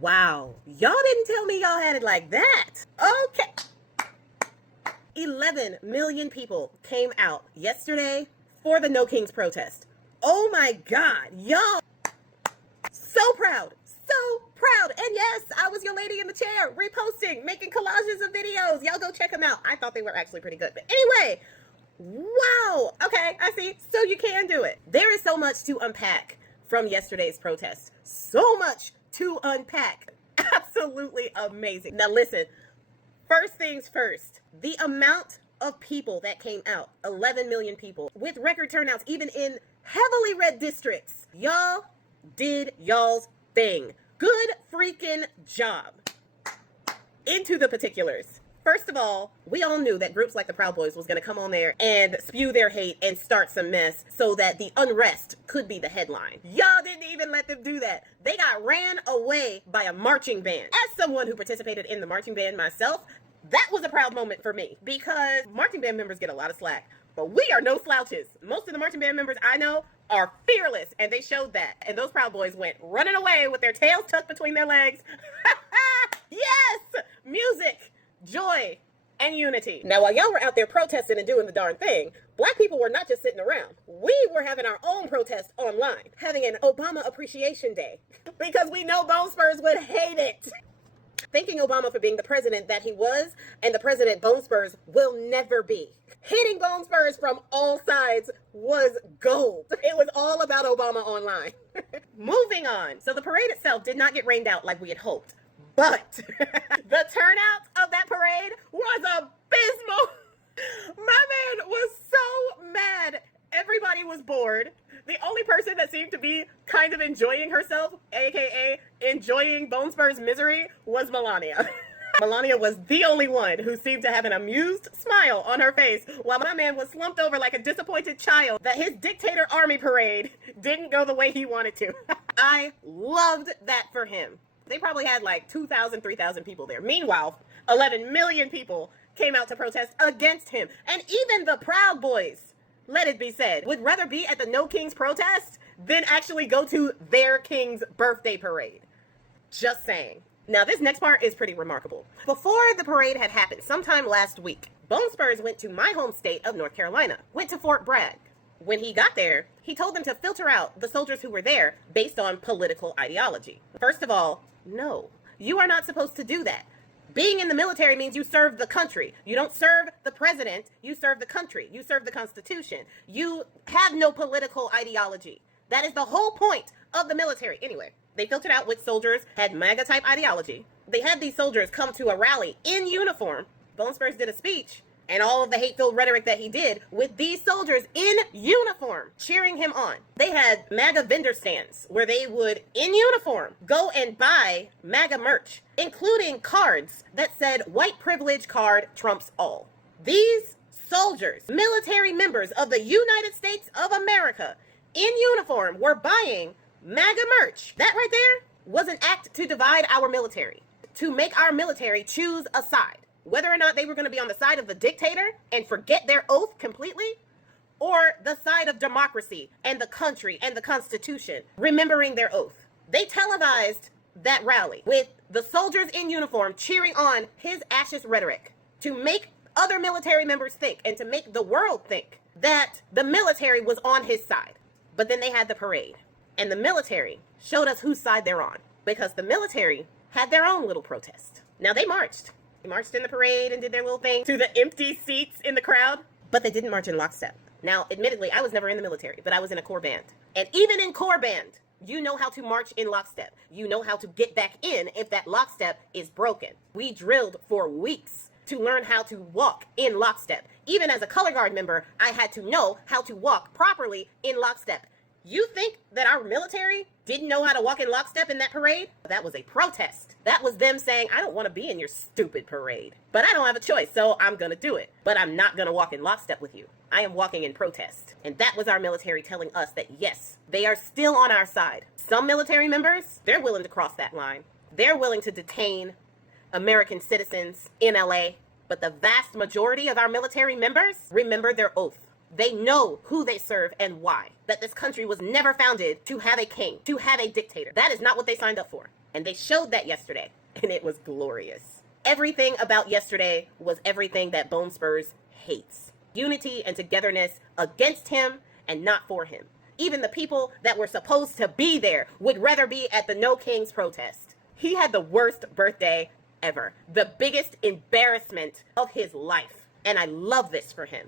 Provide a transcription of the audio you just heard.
Wow. Y'all didn't tell me y'all had it like that. Okay. 11 million people came out yesterday for the No Kings protest. Oh my God. Y'all. So proud. So proud. And yes, I was your lady in the chair, reposting, making collages of videos. Y'all go check them out. I thought they were actually pretty good. But anyway, wow. Okay, I see. So you can do it. There is so much to unpack from yesterday's protest. So much to unpack. Absolutely amazing. Now listen, first things first, the amount of people that came out, 11 million people, with record turnouts even in heavily red districts. Y'all did y'all's thing. Good freaking job. Into the particulars. First of all, we all knew that groups like the Proud Boys was going to come on there and spew their hate and start some mess so that the unrest could be the headline. Y'all didn't even let them do that. They got ran away by a marching band. As someone who participated in the marching band myself, that was a proud moment for me because marching band members get a lot of slack, but we are no slouches. Most of the marching band members I know are fearless, and they showed that. And those Proud Boys went running away with their tails tucked between their legs. Yes! Music, joy, and unity. Now, while y'all were out there protesting and doing the darn thing, Black people were not just sitting around. We were having our own protest online, having an Obama Appreciation Day, because we know Bone Spurs would hate it. Thanking Obama for being the president that he was and the president Bone Spurs will never be. Hitting Bone Spurs from all sides was gold. It was all about Obama online. Moving on. So the parade itself did not get rained out like we had hoped. But the turnout of that parade was abysmal. My man was so mad. Everybody was bored. The only person that seemed to be kind of enjoying herself, aka enjoying Bone Spurs' misery, was Melania. Melania was the only one who seemed to have an amused smile on her face while my man was slumped over like a disappointed child that his dictator army parade didn't go the way he wanted to. I loved that for him. They probably had like 2,000, 3,000 people there. Meanwhile, 11 million people came out to protest against him. And even the Proud Boys, let it be said, would rather be at the No Kings protest than actually go to their king's birthday parade. Just saying. Now, this next part is pretty remarkable. Before the parade had happened, sometime last week, Bone Spurs went to my home state of North Carolina, went to Fort Bragg. When he got there, he told them to filter out the soldiers who were there based on political ideology. First of all, no, you are not supposed to do that. Being in the military means you serve the country. You don't serve the president, you serve the country. You serve the Constitution. You have no political ideology. That is the whole point of the military. Anyway, they filtered out which soldiers had MAGA-type ideology. They had these soldiers come to a rally in uniform. Bone Spurs did a speech, and all of the hate-filled rhetoric that he did with these soldiers in uniform cheering him on. They had MAGA vendor stands where they would, in uniform, go and buy MAGA merch, including cards that said, "White privilege card trumps all." These soldiers, military members of the United States of America, in uniform, were buying MAGA merch. That right there was an act to divide our military, to make our military choose a side. Whether or not they were going to be on the side of the dictator and forget their oath completely, or the side of democracy and the country and the Constitution, remembering their oath. They televised that rally with the soldiers in uniform cheering on his ashes rhetoric to make other military members think and to make the world think that the military was on his side. But then they had the parade, and the military showed us whose side they're on, because the military had their own little protest. Now, they marched. They marched in the parade and did their little thing to the empty seats in the crowd, but they didn't march in lockstep. Now, admittedly, I was never in the military, but I was in a corps band. And even in corps band, you know how to march in lockstep. You know how to get back in if that lockstep is broken. We drilled for weeks to learn how to walk in lockstep. Even as a color guard member, I had to know how to walk properly in lockstep. You think that our military didn't know how to walk in lockstep in that parade? That was a protest. That was them saying, I don't want to be in your stupid parade, but I don't have a choice, so I'm going to do it. But I'm not going to walk in lockstep with you. I am walking in protest. And that was our military telling us that, yes, they are still on our side. Some military members, they're willing to cross that line. They're willing to detain American citizens in LA. But the vast majority of our military members remember their oath. They know who they serve and why. That this country was never founded to have a king, to have a dictator. That is not what they signed up for. And they showed that yesterday, and it was glorious. Everything about yesterday was everything that Bone Spurs hates. Unity and togetherness against him and not for him. Even the people that were supposed to be there would rather be at the No Kings protest. He had the worst birthday ever. The biggest embarrassment of his life. And I love this for him.